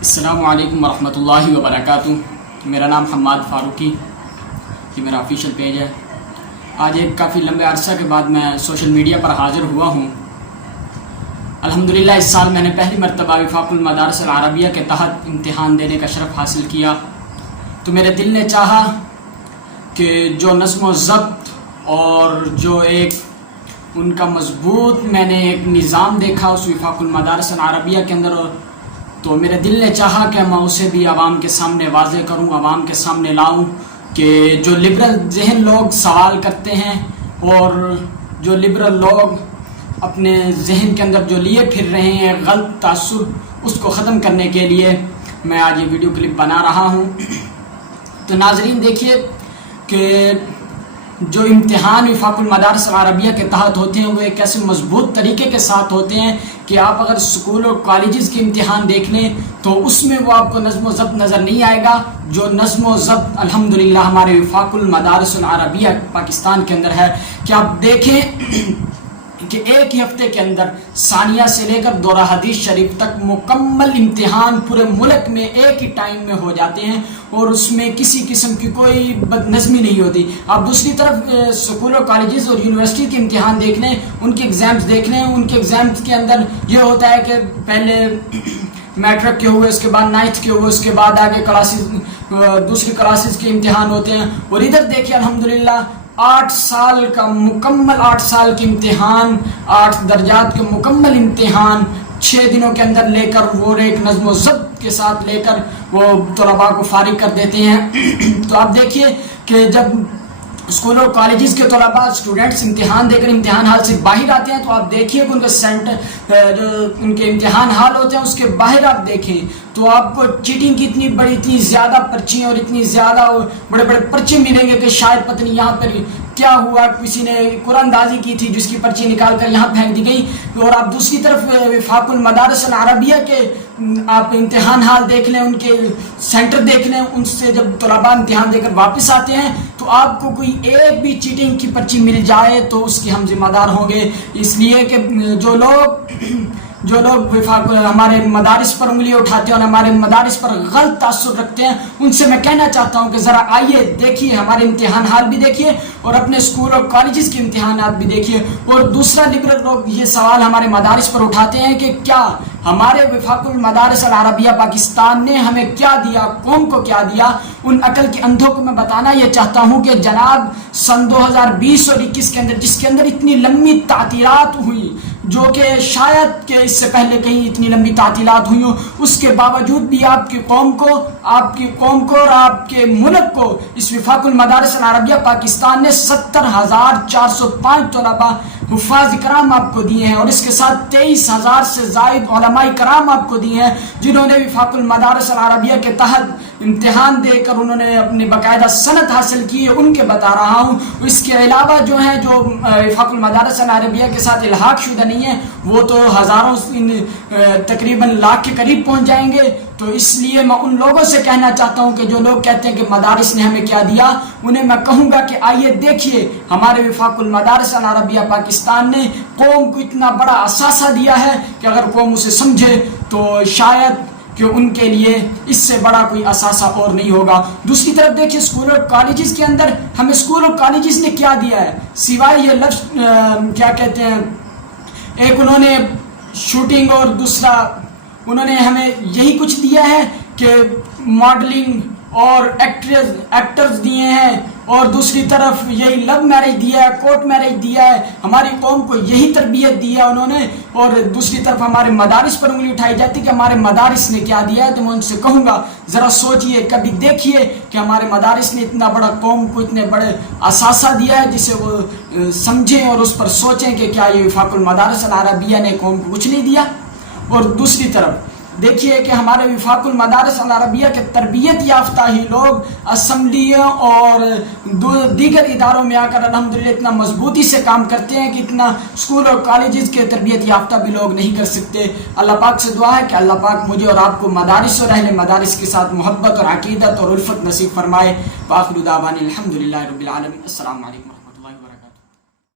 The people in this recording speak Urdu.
السلام علیکم ورحمۃ اللہ وبرکاتہ۔ میرا نام حماد فاروقی، یہ میرا آفیشیل پیج ہے۔ آج ایک کافی لمبے عرصہ کے بعد میں سوشل میڈیا پر حاضر ہوا ہوں۔ الحمدللہ اس سال میں نے پہلی مرتبہ وفاق المدارس العربیہ کے تحت امتحان دینے کا شرف حاصل کیا، تو میرے دل نے چاہا کہ جو نظم و ضبط اور جو ایک ان کا مضبوط میں نے ایک نظام دیکھا اس وفاق المدارس العربیہ کے اندر، تو میرے دل نے چاہا کہ میں اسے بھی عوام کے سامنے واضح کروں، عوام کے سامنے لاؤں کہ جو لبرل ذہن لوگ سوال کرتے ہیں اور جو لبرل لوگ اپنے ذہن کے اندر جو لیے پھر رہے ہیں غلط تعصب، اس کو ختم کرنے کے لیے میں آج یہ ویڈیو کلپ بنا رہا ہوں۔ تو ناظرین دیکھیے کہ جو امتحان وفاق المدارس العربیہ کے تحت ہوتے ہیں وہ ایک ایسے مضبوط طریقے کے ساتھ ہوتے ہیں کہ آپ اگر اسکول اور کالجز کے امتحان دیکھ لیں تو اس میں وہ آپ کو نظم و ضبط نظر نہیں آئے گا، جو نظم و ضبط الحمدللہ ہمارے وفاق المدارس العربیہ پاکستان کے اندر ہے۔ کہ آپ دیکھیں کہ ایک ہی ہفتے کے اندر ثانیہ سے لے کر دورہ حدیث شریف تک مکمل امتحان پورے ملک میں ایک ہی ٹائم میں ہو جاتے ہیں اور اس میں کسی قسم کی کوئی بد نظمی نہیں ہوتی۔ آپ دوسری طرف اسکول اور کالجز اور یونیورسٹی کے امتحان دیکھ لیں، ان کے ایگزامز دیکھ لیں، ان کے ایگزامز کے اندر یہ ہوتا ہے کہ پہلے میٹرک کے ہوئے، اس کے بعد 9th کے ہوئے، اس کے بعد آگے کلاسز دوسری کلاسز کے امتحان ہوتے ہیں، اور ادھر دیکھیں الحمدللہ 8 سال کا مکمل 8 سال کے امتحان، 8 درجات کے مکمل امتحان 6 دنوں کے اندر لے کر وہ ایک نظم و ضبط کے ساتھ لے کر وہ طلباء کو فارغ کر دیتے ہیں۔ تو آپ دیکھیے کہ جب اسکول اور کالجز کے طلباء اسٹوڈنٹس امتحان دے کر امتحان حال سے باہر آتے ہیں تو آپ دیکھیے کہ ان کا سینٹر جو ان کے امتحان حال ہوتے ہیں اس کے باہر آپ دیکھیں تو آپ کو چیٹنگ کی اتنی زیادہ پرچیاں اور اتنی زیادہ بڑے بڑے پرچے ملیں گے کہ شاید پتہ نہیں یہاں پر کیا ہوا، کسی نے قرآن اندازی کی تھی جس کی پرچی نکال کر یہاں پھینک دی گئی۔ اور آپ دوسری طرف وفاق المدارس العربیہ کے آپ امتحان حال دیکھ لیں، ان کے سینٹر دیکھ لیں، ان سے جب طلباء امتحان دے کر واپس آتے ہیں تو آپ کو کوئی ایک بھی چیٹنگ کی پرچی مل جائے تو اس کی ہم ذمہ دار ہوں گے، اس لیے کہ جو لوگ ہمارے مدارس پر انگلی اٹھاتے ہیں اور ہمارے مدارس پر غلط تعصب رکھتے ہیں، ان سے میں کہنا چاہتا ہوں کہ ذرا آئیے دیکھیے ہمارے امتحان حال بھی دیکھیے اور اپنے اسکول اور کالجز کے امتحانات بھی دیکھیے۔ اور دوسرا لبرل لوگ یہ سوال ہمارے مدارس پر اٹھاتے ہیں کہ کیا ہمارے وفاق المدارس العربیہ پاکستان نے ہمیں کیا دیا، قوم کو کیا دیا۔ ان عقل کے اندھوں کو میں بتانا یہ چاہتا ہوں کہ جناب سن 2020 اور 21 کے اندر جس کے اندر اتنی لمبی تعطیلات ہوئی، جو کہ شاید کہ اس سے پہلے کہیں اتنی لمبی تعطیلات ہوئی ہوں، اس کے باوجود بھی آپ کی قوم کو اور آپ کے ملک کو اس وفاق المدارس العربیہ پاکستان نے 70,405 طلباء حفاظ کرام آپ کو دیے ہیں، اور اس کے ساتھ 23,000 سے زائد علماء کرام آپ کو دیے ہیں جنہوں نے وفاق المدارس العربیہ کے تحت امتحان دے کر انہوں نے اپنی باقاعدہ سند حاصل کی ہے، ان کے بتا رہا ہوں۔ اس کے علاوہ جو ہیں جو وفاق المدارس العربیہ کے ساتھ الحاق شدہ نہیں ہیں وہ تو ہزاروں تقریباً لاکھ کے قریب پہنچ جائیں گے۔ تو اس لیے میں ان لوگوں سے کہنا چاہتا ہوں کہ جو لوگ کہتے ہیں کہ مدارس نے ہمیں کیا دیا، انہیں میں کہوں گا کہ آئیے دیکھیے ہمارے وفاق المدارس العربیہ پاکستان نے قوم کو اتنا بڑا اثاثہ دیا ہے کہ اگر قوم اسے سمجھے تو شاید کہ ان کے لیے اس سے بڑا کوئی اثاثہ اور نہیں ہوگا۔ دوسری طرف دیکھیے اسکول اور کالجز کے اندر ہمیں اسکول اور کالجز نے کیا دیا ہے، سوائے یہ لفظ کیا کہتے ہیں، ایک انہوں نے شوٹنگ اور دوسرا انہوں نے ہمیں یہی کچھ دیا ہے کہ ماڈلنگ اور ایکٹرز دیے ہیں، اور دوسری طرف یہی لو میرج دیا ہے، کورٹ میرج دیا ہے، ہماری قوم کو یہی تربیت دی ہے انہوں نے۔ اور دوسری طرف ہمارے مدارس پر انگلی اٹھائی جاتی کہ ہمارے مدارس نے کیا دیا ہے، تو میں ان سے کہوں گا ذرا سوچئے، کبھی دیکھیے کہ ہمارے مدارس نے اتنا بڑا قوم کو اتنے بڑے اثاثہ دیا ہے جسے وہ سمجھیں اور اس پر سوچیں کہ کیا یہ وفاق المدارس العربیہ نے قوم کو کچھ نہیں دیا۔ اور دوسری طرف دیکھیے کہ ہمارے وفاق المدارس العربیہ کے تربیت یافتہ ہی لوگ اسمبلیوں اور دیگر اداروں میں آ کر الحمدللہ اتنا مضبوطی سے کام کرتے ہیں کہ اتنا اسکول اور کالجز کے تربیت یافتہ بھی لوگ نہیں کر سکتے۔ اللہ پاک سے دعا ہے کہ اللہ پاک مجھے اور آپ کو مدارس اور اہل مدارس کے ساتھ محبت اور عقیدت اور الفت نصیب فرمائے۔ وآخر دعوانا الحمدللہ رب العالمین۔ السلام علیکم۔